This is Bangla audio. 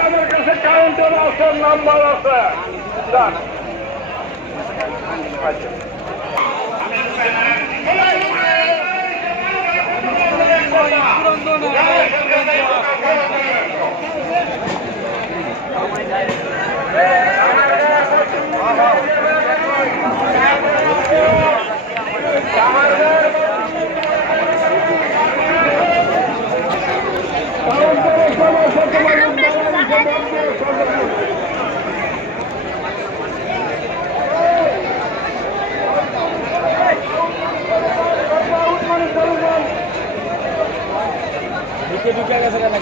আমার কাছে আছে নাম্বার আছে। আচ্ছা কাউন্টারের সমস্যা তোমার